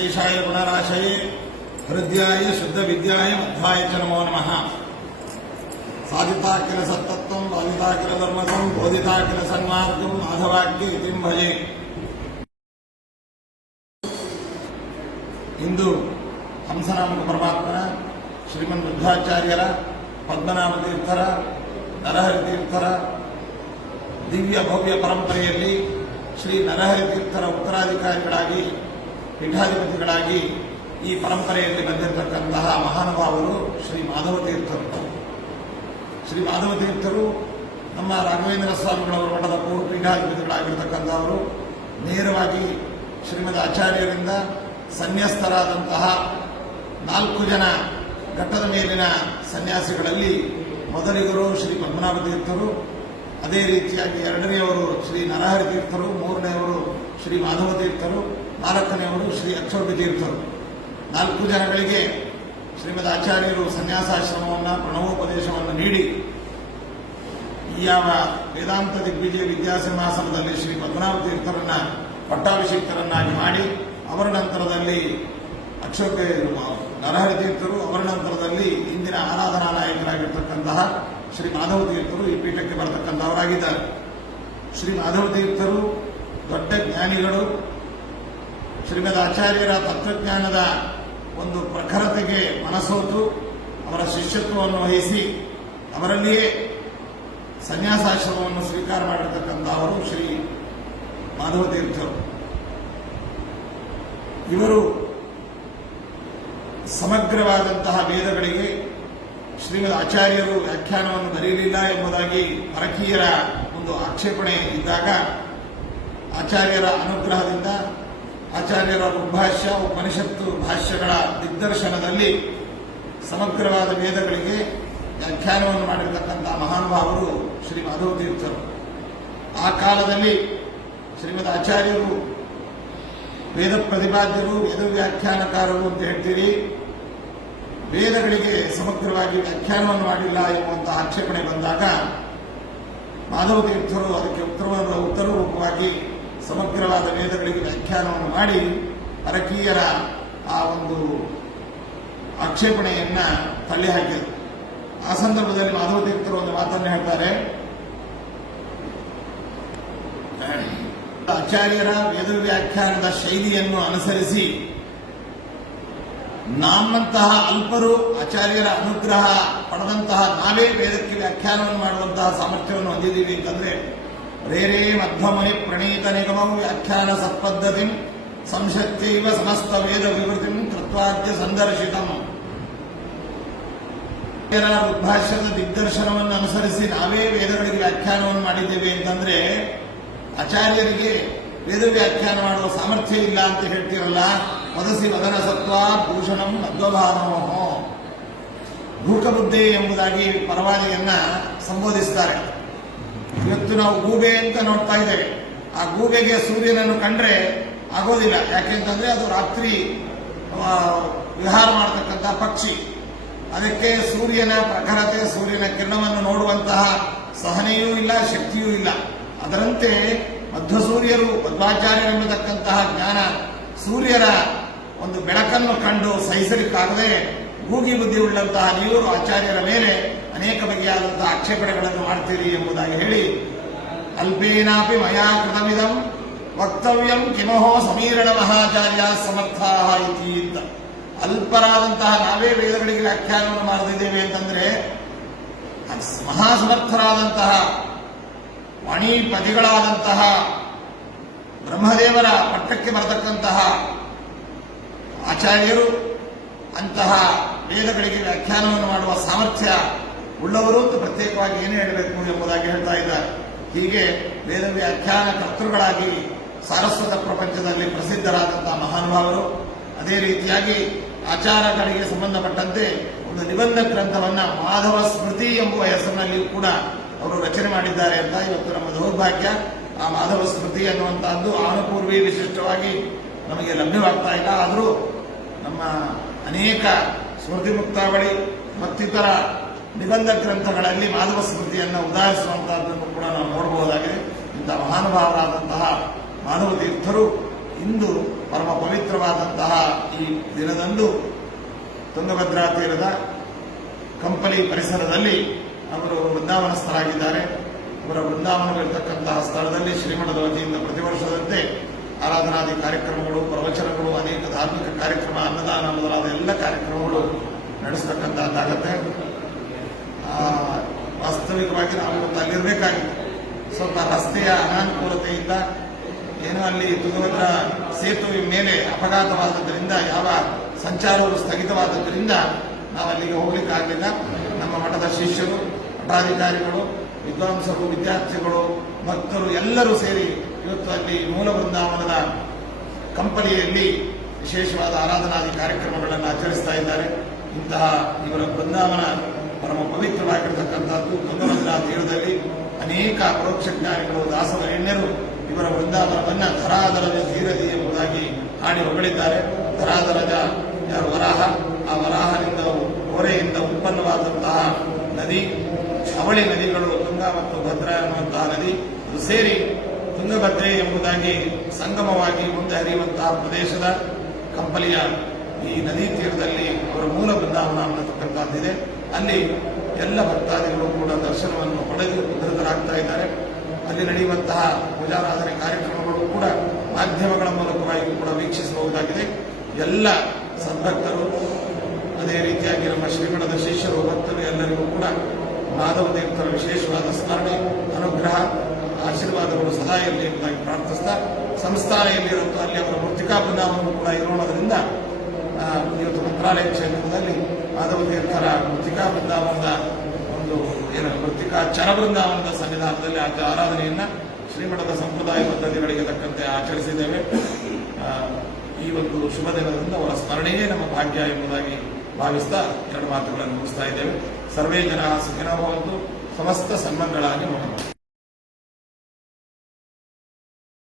ಶೇಷಾಯ ಗುಣರಾಶಯೇ ಹೃದಯಾಯ ಶುದ್ಧ ವಿದ್ಯಾಯ ಮಧ್ವಾಯ ಚ ನಮೋ ನಮಃ ಸಾಧಿತಾಕಿಲ ಸತ್ತತ್ವಂ ಬಾಧಿತಾಕಿಲ ಧರ್ಮಕಂ ಬೋಧಿತಾಕಿಲ ಸನ್ಮಾರ್ಗಂ ಮಾಧವಾಕ್ಯ ಇತಿಂ ಭಜೆ ಇಂದು ಹಂಸನಾಮಕ ಪರಮಾತ್ಮನ ಶ್ರೀಮನ್ ಮಧ್ವಾಚಾರ್ಯರ ಪದ್ಮನಾಭ ತೀರ್ಥರ ನರಹರಿ ತೀರ್ಥರ ದಿವ್ಯ ಭವ್ಯ ಪರಂಪರೆಯಲ್ಲಿ ಶ್ರೀ ನರಹರಿ ತೀರ್ಥರ ಉತ್ತರಾಧಿಕಾರಿಗಳಾಗಿ ಪೀಠಾಧಿಪತಿಗಳಾಗಿ ಈ ಪರಂಪರೆಯಲ್ಲಿ ಬಂದಿರತಕ್ಕಂತಹ ಮಹಾನುಭಾವರು ಶ್ರೀ ಮಾಧವ ತೀರ್ಥರು. ಶ್ರೀ ಮಾಧವ ತೀರ್ಥರು ನಮ್ಮ ರಾಘವೇಂದ್ರ ಸ್ವಾಮಿಗಳವರ ಮಠದ ಪೂರ್ವ ಪೀಠಾಧಿಪತಿಗಳಾಗಿರ್ತಕ್ಕಂಥವರು. ನೇರವಾಗಿ ಶ್ರೀಮದ್ ಆಚಾರ್ಯರಿಂದ ಸನ್ಯಾಸ್ತರಾದಂತಹ ನಾಲ್ಕು ಜನ ಘಟ್ಟದ ಮೇಲಿನ ಸನ್ಯಾಸಿಗಳಲ್ಲಿ ಮೊದಲಿಗರು ಶ್ರೀ ಪದ್ಮನಾಭ ತೀರ್ಥರು, ಅದೇ ರೀತಿಯಾಗಿ ಎರಡನೆಯವರು ಶ್ರೀ ನರಹರಿ ತೀರ್ಥರು, ಮೂರನೆಯವರು ಶ್ರೀ ಮಾಧವ ತೀರ್ಥರು. ನಾಲ್ಕನೆಯವರು ಶ್ರೀ ಅಕ್ಷೋಭಿ ತೀರ್ಥರು ನಾಲ್ಕು ಜನಗಳಿಗೆ ಶ್ರೀಮದ್ ಆಚಾರ್ಯರು ಸನ್ಯಾಸಾಶ್ರಮವನ್ನು, ಪ್ರಣವೋಪದೇಶವನ್ನು ನೀಡಿ, ಈ ಯಾವ ವೇದಾಂತ ದಿಗ್ವಿಜಯ ವಿದ್ಯಾಸಿಂಹಾಸನದಲ್ಲಿ ಶ್ರೀ ಪದ್ಮನಾಭ ತೀರ್ಥರನ್ನ ಪಟ್ಟಾಭಿಷೇಕರನ್ನಾಗಿ ಮಾಡಿ, ಅವರ ನಂತರದಲ್ಲಿ ಅಕ್ಷೋಕ ನರಹರಿ ತೀರ್ಥರು, ಅವರ ನಂತರದಲ್ಲಿ ಇಂದಿನ ಆರಾಧನಾ ನಾಯಕರಾಗಿರ್ತಕ್ಕಂತಹ ಶ್ರೀ ಮಾಧವ ತೀರ್ಥರು ಈ ಪೀಠಕ್ಕೆ ಬರತಕ್ಕಂಥವರಾಗಿದ್ದಾರೆ. ಶ್ರೀ ಮಾಧವ ತೀರ್ಥರು ದೊಡ್ಡ ಜ್ಞಾನಿಗಳು ಶ್ರೀಮದ್ ಆಚಾರ್ಯರ ತತ್ವಜ್ಞಾನದ ಒಂದು ಪ್ರಖರತೆಗೆ ಮನಸೋತು, ಅವರ ಶಿಷ್ಯತ್ವವನ್ನು ವಹಿಸಿ, ಅವರಲ್ಲಿಯೇ ಸನ್ಯಾಸಾಶ್ರಮವನ್ನು ಸ್ವೀಕಾರ ಮಾಡಿರ್ತಕ್ಕಂಥವರು ಶ್ರೀ ಮಾಧವ ತೀರ್ಥರು ಇವರು ಸಮಗ್ರವಾದಂತಹ ವೇದಗಳಿಗೆ ಶ್ರೀಮದ್ ಆಚಾರ್ಯರು ವ್ಯಾಖ್ಯಾನವನ್ನು ಬರೆಯಲಿಲ್ಲ ಎಂಬುದಾಗಿ ಪರಕೀಯರ ಒಂದು ಆಕ್ಷೇಪಣೆ ಇದ್ದಾಗ, ಆಚಾರ್ಯರ ಅನುಗ್ರಹದಿಂದ ಆಚಾರ್ಯರ ಉದ್ಭಾಷ್ಯ, ಉಪನಿಷತ್ತು ಭಾಷ್ಯಗಳ ದಿಗ್ದರ್ಶನದಲ್ಲಿ ಸಮಗ್ರವಾದ ವೇದಗಳಿಗೆ ವ್ಯಾಖ್ಯಾನವನ್ನು ಮಾಡಿರತಕ್ಕಂಥ ಮಹಾನುಭಾವರು ಶ್ರೀ ಮಾಧವ ತೀರ್ಥರು ಆ ಕಾಲದಲ್ಲಿ ಶ್ರೀಮದ್ ಆಚಾರ್ಯರು, ವೇದ ಪ್ರತಿಪಾದ್ಯರು, ವೇದ ವ್ಯಾಖ್ಯಾನಕಾರರು ಅಂತ ಹೇಳ್ತೀರಿ. ವೇದಗಳಿಗೆ ಸಮಗ್ರವಾಗಿ ವ್ಯಾಖ್ಯಾನವನ್ನು ಮಾಡಿಲ್ಲ ಎಂಬಂತಹ ಆಕ್ಷೇಪಣೆ ಬಂದಾಗ ಮಾಧವ ತೀರ್ಥರು ಅದಕ್ಕೆ ಉತ್ತರವಾದ ಉತ್ತರ ರೂಪವಾಗಿ ಸಮಗ್ರವಾದ ವೇದಗಳಿಗೆ ವ್ಯಾಖ್ಯಾನವನ್ನು ಮಾಡಿ ಪರಕೀಯರ ಆ ಒಂದು ಆಕ್ಷೇಪಣೆಯನ್ನ ತಳ್ಳಿ ಹಾಕಿದರು. ಆ ಸಂದರ್ಭದಲ್ಲಿ ಮಾಧವ ತೀರ್ಥರು ಒಂದು ಮಾತನ್ನು ಹೇಳ್ತಾರೆ. ಆಚಾರ್ಯರ ವೇದ ವ್ಯಾಖ್ಯಾನದ ಶೈಲಿಯನ್ನು ಅನುಸರಿಸಿ ನಮ್ಮಂತಹ ಅಲ್ಪರು ಆಚಾರ್ಯರ ಅನುಗ್ರಹ ಪಡೆದಂತಹ ನಾವೇ ವೇದಕ್ಕೆ ವ್ಯಾಖ್ಯಾನವನ್ನು ಮಾಡುವಂತಹ ಸಾಮರ್ಥ್ಯವನ್ನು ಹೊಂದಿದ್ದೀವಿ ಅಂತಂದ್ರೆ ರೇರೇ ಮಧ್ವಮುನಿ ಪ್ರಣೀತ ನಿಗಮವು ವ್ಯಾಖ್ಯಾನ ಸತ್ಪದ್ಧತಿ ಸಂಶಕ್ತಿವ ಸಮಸ್ತ ವೇದ ವಿವೃತಿ ಕೃತ್ವಾದ್ಯ ಸಂದರ್ಶಿತಂ ಉದ್ಭಾಷ್ಯದ ದಿಗ್ದರ್ಶನವನ್ನು ಅನುಸರಿಸಿ ನಾವೇ ವೇದಗಳಿಗೆ ವ್ಯಾಖ್ಯಾನವನ್ನು ಮಾಡಿದ್ದೇವೆ ಅಂತಂದ್ರೆ ಆಚಾರ್ಯರಿಗೆ ವೇದ ವ್ಯಾಖ್ಯಾನ ಮಾಡುವ ಸಾಮರ್ಥ್ಯ ಇಲ್ಲ ಅಂತ ಹೇಳ್ತಿರಲ್ಲ, ವದಸಿ ವದನ ಸತ್ವ ಭೂಷಣಂ ಮಧ್ವಭಾನೋಹೋ ಭೂಕಬುದ್ಧಿ ಎಂಬುದಾಗಿ ಪರವಾದಿಯನ್ನ ಸಂಬೋಧಿಸ್ತಾರೆ. ಇವತ್ತು ನಾವು ಗೂಬೆ ಅಂತ ನೋಡ್ತಾ ಇದ್ದೇವೆ. ಆ ಗೂಬೆಗೆ ಸೂರ್ಯನನ್ನು ಕಂಡ್ರೆ ಆಗೋದಿಲ್ಲ. ಯಾಕೆಂತಂದ್ರೆ ಅದು ರಾತ್ರಿ ವಿಹಾರ ಮಾಡತಕ್ಕಂಥ ಪಕ್ಷಿ. ಅದಕ್ಕೆ ಸೂರ್ಯನ ಪ್ರಖರತೆ, ಸೂರ್ಯನ ಕಿರಣವನ್ನು ನೋಡುವಂತಹ ಸಹನೆಯೂ ಇಲ್ಲ, ಶಕ್ತಿಯೂ ಇಲ್ಲ. ಅದರಂತೆ ಮಧ್ವಸೂರ್ಯರು ಮಧ್ವಾಚಾರ್ಯರೆಂಬತಕ್ಕಂತಹ ಜ್ಞಾನ ಸೂರ್ಯರ ಒಂದು ಬೆಳಕನ್ನು ಕಂಡು ಸಹಿಸಲಿಕ್ಕಾಗದೆ ಗೂಗಿ ಬುದ್ಧಿ ಉಳ್ಳಂತಹ ನೀವು ಆಚಾರ್ಯರ ಮೇಲೆ ಅನೇಕ ಬಗೆಯಾದಂತಹ ಆಕ್ಷೇಪಣೆಗಳನ್ನು ಮಾಡ್ತೀರಿ ಎಂಬುದಾಗಿ ಹೇಳಿ ಅಲ್ಪೇನಾಪಿ ಮಯಾ ಕೃತಮಿದಂ ವಕ್ತವ್ಯಂ ಕಿಮಹೋ ಸಮೀರಣ ಮಹಾಚಾರ್ಯ ಸಮರ್ಥ ಇತಿ ಅಂತ. ಅಲ್ಪರಾದಂತಹ ನಾವೇ ವೇದಗಳಿಗೆ ವ್ಯಾಖ್ಯಾನವನ್ನು ಮಾಡದಿದ್ದೇವೆ ಅಂತಂದ್ರೆ, ಮಹಾಸಮರ್ಥರಾದಂತಹ ವಾಣಿಪದಿಗಳಾದಂತಹ ಬ್ರಹ್ಮದೇವರ ಪಟ್ಟಕ್ಕೆ ಬರತಕ್ಕಂತಹ ಆಚಾರ್ಯರು ಅಂತಹ ವೇದಗಳಿಗೆ ವ್ಯಾಖ್ಯಾನವನ್ನು ಮಾಡುವ ಸಾಮರ್ಥ್ಯ ಉಳ್ಳವರು ಅಂತ ಪ್ರತ್ಯೇಕವಾಗಿ ಏನು ಹೇಳಬೇಕು ಎಂಬುದಾಗಿ ಹೇಳ್ತಾ ಇದ್ದಾರೆ. ಹೀಗೆ ಬೇರೆ ವ್ಯಾಖ್ಯಾನ ಕರ್ತೃಗಳಾಗಿ ಸಾರಸ್ವತ ಪ್ರಪಂಚದಲ್ಲಿ ಪ್ರಸಿದ್ಧರಾದಂತಹ ಮಹಾನುಭಾವರು, ಅದೇ ರೀತಿಯಾಗಿ ಆಚಾರಗಳಿಗೆ ಸಂಬಂಧಪಟ್ಟಂತೆ ಒಂದು ನಿಬಂಧ ಗ್ರಂಥವನ್ನ ಮಾಧವ ಸ್ಮೃತಿ ಎಂಬುವ ಹೆಸರಿನಲ್ಲಿಯೂ ಕೂಡ ಅವರು ರಚನೆ ಮಾಡಿದ್ದಾರೆ ಅಂತ ಇವತ್ತು ನಮ್ಮ ದೌರ್ಭಾಗ್ಯ. ಆ ಮಾಧವ ಸ್ಮೃತಿ ಅನ್ನುವಂತಹದ್ದು ಆನುಪೂರ್ವಿ ವಿಶಿಷ್ಟವಾಗಿ ನಮಗೆ ಲಭ್ಯವಾಗ್ತಾ ಇಲ್ಲ. ಆದರೂ ನಮ್ಮ ಅನೇಕ ಸ್ಮೃತಿ ಮುಕ್ತಾವಳಿ ಮತ್ತಿತರ ನಿಬಂಧ ಗ್ರಂಥಗಳಲ್ಲಿ ಮಾಧವ ಸ್ಮೃತಿಯನ್ನು ಉದಾಹರಿಸುವಂತಹದ್ದನ್ನು ಕೂಡ ನಾವು ನೋಡಬಹುದಾಗಿದೆ. ಇಂಥ ಮಹಾನುಭಾವರಾದಂತಹ ಮಾಧವ ತೀರ್ಥರು ಇಂದು ಪರಮ ಪವಿತ್ರವಾದಂತಹ ಈ ದಿನದಂದು ತುಂಗಭದ್ರಾ ತೀರದ ಕಂಪಲಿ ಪರಿಸರದಲ್ಲಿ ಅವರು ವೃಂದಾವನಸ್ಥರಾಗಿದ್ದಾರೆ. ಅವರ ವೃಂದಾವನವಿರತಕ್ಕಂತಹ ಸ್ಥಳದಲ್ಲಿ ಶ್ರೀಮಠದ ವತಿಯಿಂದ ಪ್ರತಿ ವರ್ಷದಂತೆ ಆರಾಧನಾದಿ ಕಾರ್ಯಕ್ರಮಗಳು ಪ್ರವಚನಗಳು ಅನೇಕ ಧಾರ್ಮಿಕ ಕಾರ್ಯಕ್ರಮ ಅನ್ನದಾನ ಮೊದಲಾದ ಎಲ್ಲ ಕಾರ್ಯಕ್ರಮಗಳು ನಡೆಸ್ತಕ್ಕಂಥದ್ದಾಗತ್ತೆ ಆ, ವಾಸ್ತವಿಕವಾಗಿ ನಾವು ಅಲ್ಲಿರಬೇಕಾಗಿತ್ತು ಸ್ವಲ್ಪ ರಸ್ತೆಯ ಅನಾನುಕೂಲತೆಯಿಂದ ಏನೋ ಅಲ್ಲಿ ತುಂಗಭದ್ರ ಸೇತುವೆ ಮೇಲೆ ಅಪಘಾತವಾದದ್ದರಿಂದ, ಯಾವ ಸಂಚಾರವು ಸ್ಥಗಿತವಾದದ್ದರಿಂದ ನಾವು ಅಲ್ಲಿಗೆ ಹೋಗ್ಲಿಕ್ಕಾಗಲಿಲ್ಲ ನಮ್ಮ ಮಠದ ಶಿಷ್ಯರು ಮಠಾಧಿಕಾರಿಗಳು ವಿದ್ವಾಂಸರು, ವಿದ್ಯಾರ್ಥಿಗಳು, ಭಕ್ತರು ಎಲ್ಲರೂ ಸೇರಿ ಇವತ್ತು ಅಲ್ಲಿ ಮೂಲ ಬೃಂದಾವನದ ಕಂಪನಿಯಲ್ಲಿ ವಿಶೇಷವಾದ ಆರಾಧನಾದಿ ಕಾರ್ಯಕ್ರಮಗಳನ್ನು ಆಚರಿಸ್ತಾ ಇದ್ದಾರೆ. ಇಂತಹ ಇವರ ಬೃಂದಾವನ ಪರಮ ಪವಿತ್ರವಾಗಿರತಕ್ಕಂಥದ್ದು ತುಂಗಭದ್ರಾ ತೀರದಲ್ಲಿ ಅನೇಕ ಪರೋಕ್ಷ ಜ್ಞಾನಿಗಳು ದಾಸವರೇಣ್ಯರು ಇವರ ವೃಂದಾವನವನ್ನ ಧರಾಧರದ ಧೀರದಿ ಎಂಬುದಾಗಿ ಹಾಡಿ ಹೊಗಳಿದ್ದಾರೆ. ಧರಾಧರದ ಯಾರು ವರಾಹ? ಆ ವರಾಹದಿಂದ ಹೊರೆಯಿಂದ ಉತ್ಪನ್ನವಾದಂತಹ ನದಿ, ಅವಳಿ ನದಿಗಳು, ತುಂಗಾ ಮತ್ತು ಭದ್ರಾ ಎನ್ನುವಂತಹ ನದಿ ಸೇರಿ ತುಂಗಭದ್ರೆ ಎಂಬುದಾಗಿ ಸಂಗಮವಾಗಿ ಮುಂದೆ ಹರಿಯುವಂತಹ ಪ್ರದೇಶದ ಕಂಪಲಿಯ ಈ ನದಿ ತೀರದಲ್ಲಿ ಅವರ ಮೂಲ ಬೃಂದಾವನ ಅನ್ನತಕ್ಕಂಥದ್ದಿದೆ ಅಲ್ಲಿ ಎಲ್ಲ ಭಕ್ತಾದಿಗಳು ಕೂಡ ದರ್ಶನವನ್ನು ಪಡೆದು ಉದ್ಧತರಾಗ್ತಾ ಇದ್ದಾರೆ. ಅಲ್ಲಿ ನಡೆಯುವಂತಹ ಪೂಜಾರಾಧನೆ ಕಾರ್ಯಕ್ರಮಗಳು ಕೂಡ ಮಾಧ್ಯಮಗಳ ಮೂಲಕವಾಗಿ ಕೂಡ ವೀಕ್ಷಿಸಬಹುದಾಗಿದೆ. ಎಲ್ಲ ಸದ್ಭಕ್ತರು ಅದೇ ರೀತಿಯಾಗಿ ನಮ್ಮ ಶ್ರೀಮಠದ ಶಿಷ್ಯರು, ಭಕ್ತರು ಎಲ್ಲರಿಗೂ ಕೂಡ ಮಾಧವ ತೀರ್ಥರ ವಿಶೇಷವಾದ ಸ್ಮರಣೆ, ಅನುಗ್ರಹ, ಆಶೀರ್ವಾದಗಳು ಸದಾ ಇರಲಿ ಎಂಬುದಾಗಿ ಪ್ರಾರ್ಥಿಸ್ತಾ ಸಂಸ್ಥಾನ ಎಲ್ಲಿರುತ್ತೋ ಅಲ್ಲಿ ಅವರ ಮೃತಿಕಾ ಬೃಂದಾವನವು ಕೂಡ ಇರೋಣದ್ರಿಂದ ಮಂತ್ರಾಲಯ ಕ್ಷೇತ್ರದಲ್ಲಿ ಮಾಧವ ತೀರ್ಥರ ಮೃತಿಕಾ ಬೃಂದಾವನದ ಒಂದು ಏನು ಮೃತಿಕಾ ಚರ ಬೃಂದಾವನದ ಸನ್ನಿಧಾನದಲ್ಲಿ ಆ ಆರಾಧನೆಯನ್ನ ಶ್ರೀಮಠದ ಸಂಪ್ರದಾಯ ಪದ್ಧತಿಗಳಿಗೆ ತಕ್ಕಂತೆ ಆಚರಿಸಿದ್ದೇವೆ. ಈ ಒಂದು ಶುಭ ದಿನದಿಂದ ಅವರ ಸ್ಮರಣೆಯೇ ನಮ್ಮ ಭಾಗ್ಯ ಎಂಬುದಾಗಿ ಭಾವಿಸ್ತಾ ಎರಡು ಮಾತುಗಳನ್ನು ಮುಗಿಸ್ತಾ ಇದ್ದೇವೆ. ಸರ್ವೇ ಜನ ಸುಖಿನ ಸಮಸ್ತ ಸನ್ಮಂಗಳಾಗಿ ಮಾಡೋಣ